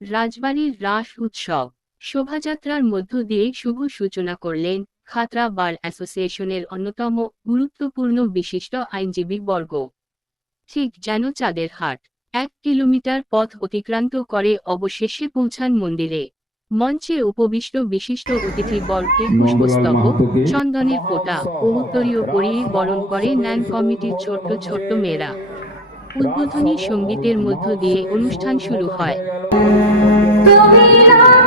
রাজবাড়ির রাস উৎসব। শোভাযাত্রার মধ্য দিয়ে শুভ সূচনা করলেন খাতরা বার অ্যাসোসিয়েশনের অন্যতম গুরুত্বপূর্ণ বিশিষ্ট আইনজীবী বর্গ। ঠিক যেন চাঁদের হাট। এক কিলোমিটার পথ অতিক্রান্ত করে অবশেষে পৌঁছান মন্দিরে। মঞ্চে উপবিষ্ট বিশিষ্ট অতিথি বর্গকে পুষ্পস্তবক চন্দনের ফোঁটা ও উত্তরীয় পরিয়ে বরণ করে নেন কমিটির ছোট্ট ছোট্ট মেয়েরা। উদ্বোধনী সঙ্গীতের মধ্য দিয়ে অনুষ্ঠান শুরু হয়। 有你的。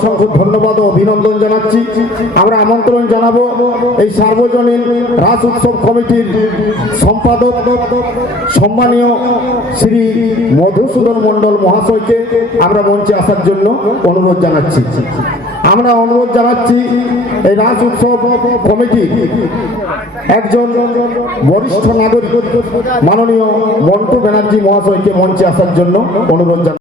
অসংখ্য ধন্যবাদ ও অভিনন্দন জানাচ্ছি। আমরা আমন্ত্রণ জানাব এই সার্বজনীন রাস উৎসব কমিটির সম্পাদক, সম্মানীয় শ্রী মধুসূদন মণ্ডল মহাশয়কে আমরা মঞ্চে আসার জন্য অনুরোধ জানাচ্ছি। আমরা অনুরোধ জানাচ্ছি এই রাস উৎসব কমিটি একজন বরিষ্ঠ নাগরিক, মাননীয় মন্টু ব্যানার্জি মহাশয়কে মঞ্চে আসার জন্য অনুরোধ জানাচ্ছি।